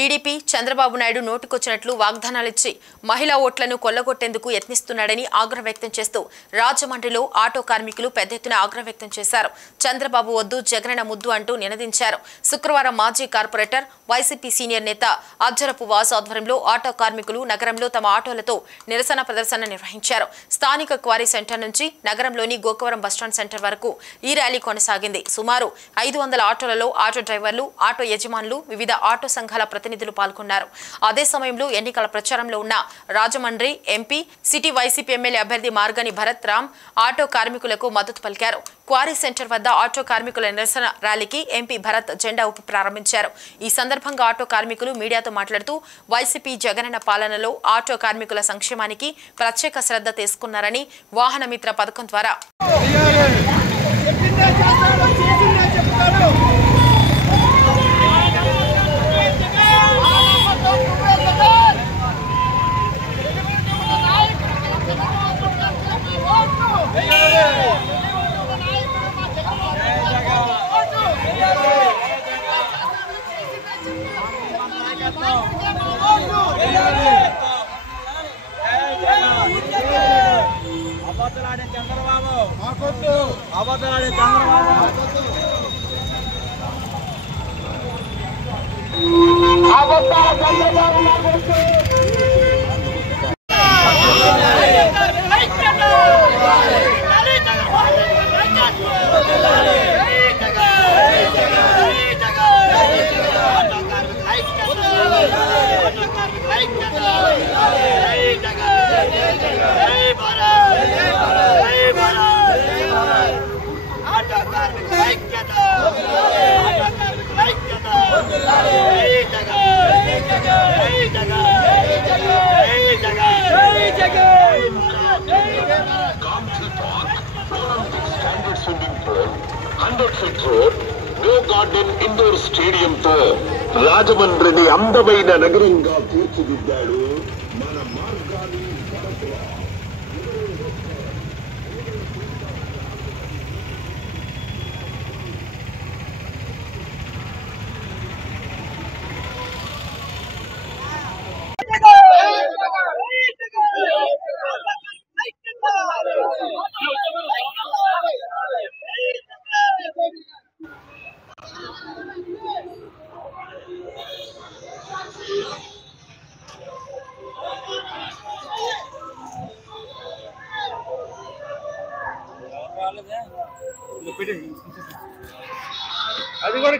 TDP Chandrababu Naidu నోటికొచ్చినట్లు వాగ్దానాలిచ్చి మహిళా ఓట్లను కొల్లగొట్టేందుకు యత్నిస్తున్నాడని ఆగ్రహం వ్యక్తం చేస్తూ రాజమండ్రిలో ఆటో కార్మికులు పెద్ద ఎత్తున ఆగ్రహం వ్యక్తం చేశారు. చంద్రబాబు వద్దు జగనన్న ముద్దు అంటూ నినదించారు. శుక్రవారం మాజీ కార్పొరేటర్ వైసీపీ సీనియర్ నేత అజ్జరపు వాసు ఆధ్వర్యంలో ఆటో కార్మికులు నగరంలో తమ ఆటోలతో నిరసన ప్రదర్శన నిర్వహించారు. స్థానిక క్వారీ సెంటర్ నుంచి నగరంలోని గోకవరం బస్టాండ్ సెంటర్ వరకు ఈ ర్యాలీ కొనసాగింది. సుమారు 500 ఆటోలలో ఆటో డ్రైవర్లు, ఆటో యజమానులు, వివిధ ఆటో సంఘాల ప్రతినిధులు పాల్గొన్నారు. అదే సమయంలో ఎన్నికల ప్రచారంలో ఉన్న Rajahmundry MP city YCP MLA అభ్యర్థి మార్గని భరత్ రామ్ ఆటో కార్మికులకు మద్దతు పలికారు. క్వారీ సెంటర్ వద్ద ఆటో కార్మికుల నిరసన ర్యాలీకి ఎంపీ భరత్ జెండా ఊపి ప్రారంభించారు. ఈ సందర్భంగా ఆటో కార్మికులు మీడియాతో మాట్లాడుతూ వైసీపీ జగనన్న పాలనలో ఆటో కార్మికుల సంక్షేమానికి ప్రత్యేక శ్రద్ధ తీసుకున్నారని, వాహన మిత్ర పథకం ద్వారా అబద్ధాలాడే చంద్రబాబు మాకొద్దు, అబద్ధాలాడే చంద్రబాబు ఇండోర్ స్టేడియంతో రాజమండ్రిని అందమైన నగరంగా తీర్చిదిద్దాడు. మన మార్గాన్ని అది కూడా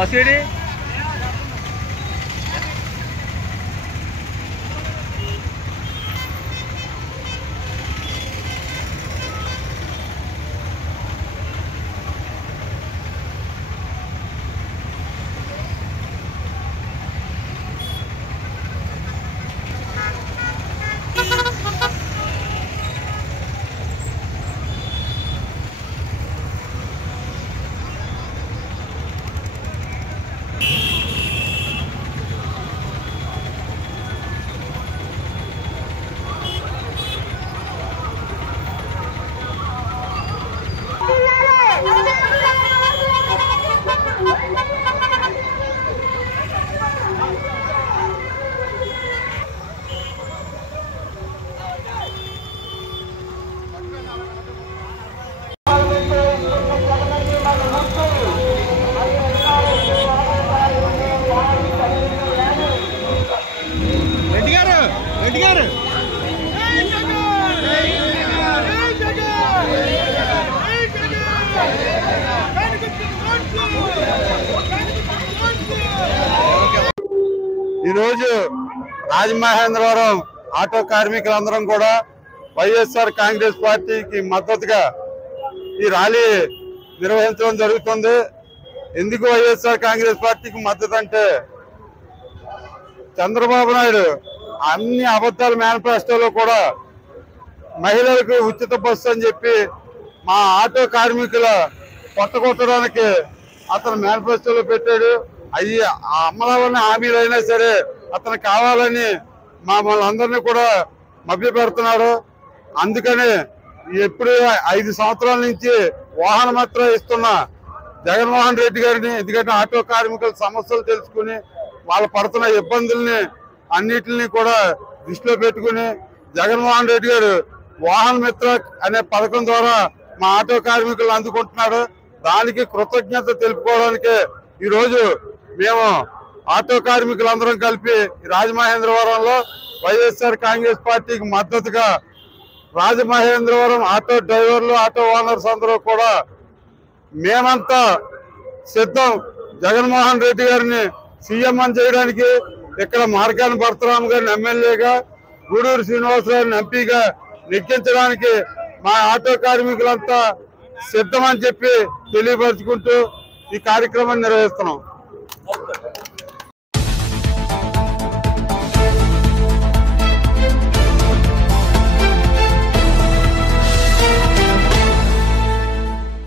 వాసిడి ఈరోజు రాజమహేంద్రవరం ఆటో కార్మికులందరం కూడా వైఎస్ఆర్ కాంగ్రెస్ పార్టీకి మద్దతుగా ఈ ర్యాలీ నిర్వహించడం జరుగుతుంది. ఎందుకు వైఎస్ఆర్ కాంగ్రెస్ పార్టీకి మద్దతు అంటే, చంద్రబాబు నాయుడు అన్ని అబద్ధాల మేనిఫెస్టోలో కూడా మహిళలకు ఉచిత బస్సు అని చెప్పి మా ఆటో కార్మికుల కొట్టడానికి అతను మేనిఫెస్టోలో పెట్టాడు. అవి అమలవని హామీలు అయినా సరే అతను కావాలని మమ్మల్ని అందరినీ కూడా మభ్య పెడుతున్నాడు. అందుకని ఎప్పుడు 5 సంవత్సరాల నుంచి వాహన మిత్ర ఇస్తున్న జగన్మోహన్ రెడ్డి గారిని, ఎందుకంటే ఆటో కార్మికుల సమస్యలు తెలుసుకుని వాళ్ళు పడుతున్న ఇబ్బందుల్ని అన్నిటిని కూడా దృష్టిలో పెట్టుకుని జగన్మోహన్ రెడ్డి గారు వాహన మిత్ర అనే పథకం ద్వారా మా ఆటో కార్మికులు అందుకుంటున్నాడు. దానికి కృతజ్ఞత తెలుపుకోవడానికి ఈరోజు మేము ఆటో కార్మికులందరం కలిపి రాజమహేంద్రవరంలో వైఎస్ఆర్ కాంగ్రెస్ పార్టీకి మద్దతుగా రాజమహేంద్రవరం ఆటో డ్రైవర్లు, ఆటో ఓనర్స్ అందరూ కూడా మేమంతా సిద్ధం. జగన్మోహన్ రెడ్డి గారిని సీఎం అని చేయడానికి, ఇక్కడ మార్గాన్ని భరతరామ్ గారిని ఎమ్మెల్యేగా, గూడూరు శ్రీనివాసరావుని ఎంపీగా నెగ్గించడానికి మా ఆటో కార్మికులంతా సిద్ధమని చెప్పి తెలియపరుచుకుంటూ ఈ కార్యక్రమాన్ని నిర్వహిస్తున్నాం.